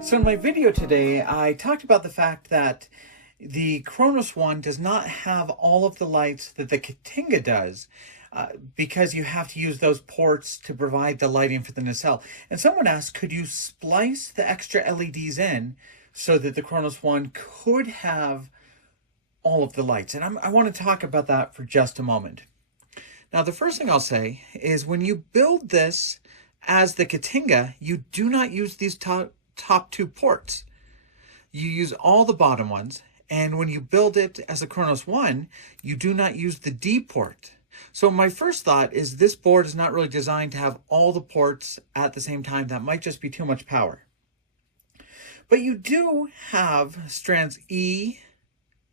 So in my video today, I talked about the fact that the Kronos One does not have all of the lights that the Katinga does because you have to use those ports to provide the lighting for the nacelle. And someone asked, could you splice the extra LEDs in so that the Kronos One could have all of the lights? And I want to talk about that for just a moment. Now, the first thing I'll say is when you build this as the Katinga, you do not use these top two ports. You use all the bottom ones, and when you build it as a Kronos One, you do not use the D port. So my first thought is this board is not really designed to have all the ports at the same time. That might just be too much power. But you do have strands E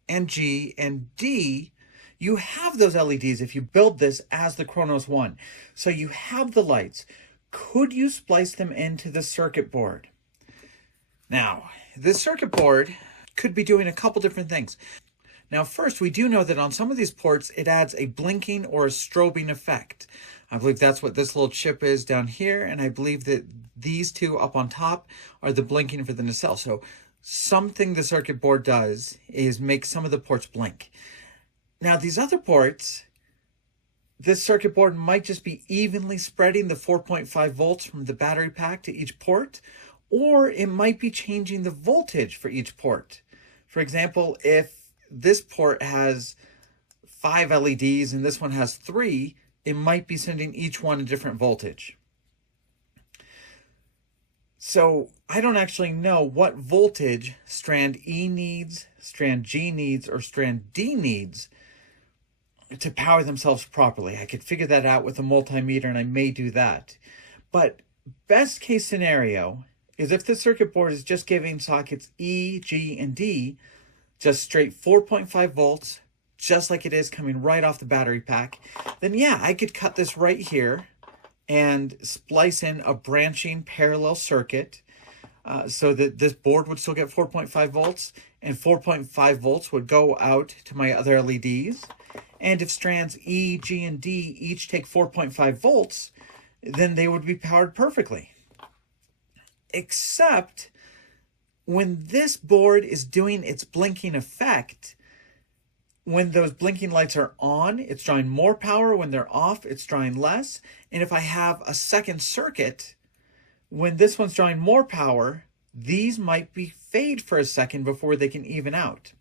and G and D. You have those LEDs if you build this as the Kronos One. So you have the lights. Could you splice them into the circuit board? Now, this circuit board could be doing a couple different things. Now, first, we do know that on some of these ports, it adds a blinking or a strobing effect. I believe that's what this little chip is down here, and I believe that these two up on top are the blinking for the nacelle. So something the circuit board does is make some of the ports blink. Now, these other ports, this circuit board might just be evenly spreading the 4.5 volts from the battery pack to each port, or it might be changing the voltage for each port. For example, if this port has 5 LEDs and this one has 3, it might be sending each one a different voltage. So I don't actually know what voltage strand E needs, strand G needs, or strand D needs to power themselves properly. I could figure that out with a multimeter, and I may do that. But best case scenario is if the circuit board is just giving sockets E, G, and D just straight 4.5 volts, just like it is coming right off the battery pack, then yeah, I could cut this right here and splice in a branching parallel circuit so that this board would still get 4.5 volts, and 4.5 volts would go out to my other LEDs. And if strands E, G, and D each take 4.5 volts, then they would be powered perfectly. Except when this board is doing its blinking effect, when those blinking lights are on, it's drawing more power. When they're off, it's drawing less. And if I have a second circuit, when this one's drawing more power, these might be fade for a second before they can even out.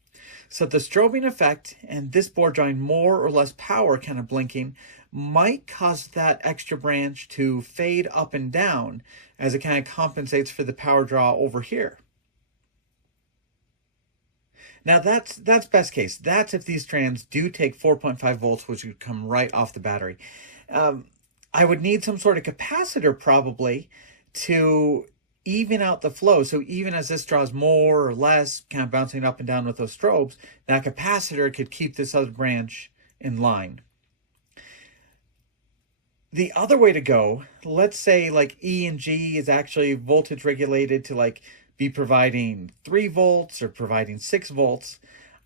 So the strobing effect and this board drawing more or less power kind of blinking might cause that extra branch to fade up and down as it kind of compensates for the power draw over here. Now that's best case. That's if these strands do take 4.5 volts, which would come right off the battery. I would need some sort of capacitor probably to even out the flow. So even as this draws more or less, kind of bouncing up and down with those strobes, that capacitor could keep this other branch in line. The other way to go, let's say like E and G is actually voltage regulated to like be providing 3 volts or providing 6 volts.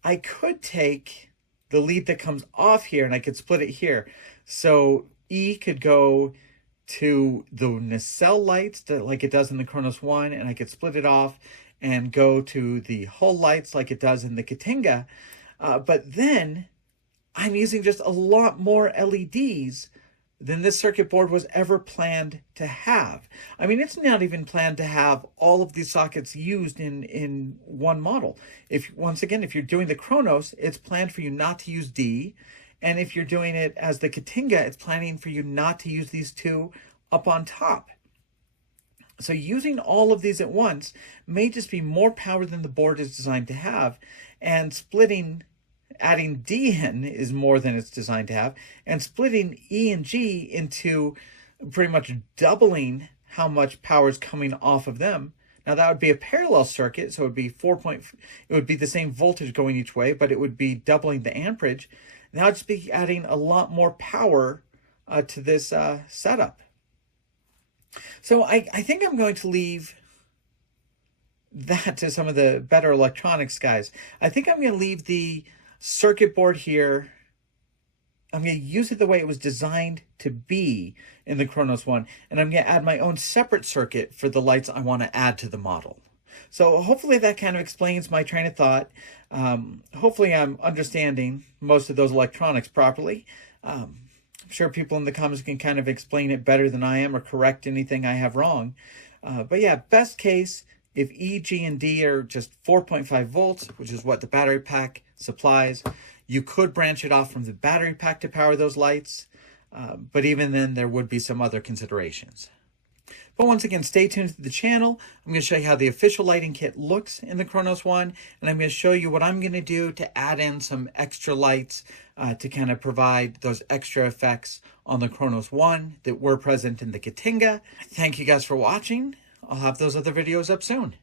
I could take the lead that comes off here and I could split it here. So E could go to the nacelle lights like it does in the Kronos One, and I could split it off and go to the hull lights like it does in the Katinga. But then I'm using just a lot more LEDs than this circuit board was ever planned to have. I mean, it's not even planned to have all of these sockets used in one model. Once again, if you're doing the Kronos, it's planned for you not to use D. And if you're doing it as the Katinga, it's planning for you not to use these two up on top. So using all of these at once may just be more power than the board is designed to have, and adding D in is more than it's designed to have, and splitting E and G into pretty much doubling how much power is coming off of them. Now that would be a parallel circuit, so it would be it would be the same voltage going each way, but it would be doubling the amperage. Now I'd just be adding a lot more power to this setup. So I think I'm going to leave that to some of the better electronics guys. I think I'm going to leave the circuit board here. I'm going to use it the way it was designed to be in the Kronos One, and I'm going to add my own separate circuit for the lights I want to add to the model. So hopefully that kind of explains my train of thought. Hopefully I'm understanding most of those electronics properly. I'm sure people in the comments can kind of explain it better than I am or correct anything I have wrong. But yeah, best case, if E, G, and D are just 4.5 volts, which is what the battery pack supplies, you could branch it off from the battery pack to power those lights. But even then, there would be some other considerations. But once again, stay tuned to the channel. I'm going to show you how the official lighting kit looks in the Kronos One, and I'm going to show you what I'm going to do to add in some extra lights to kind of provide those extra effects on the Kronos One that were present in the Katinga. Thank you guys for watching. I'll have those other videos up soon.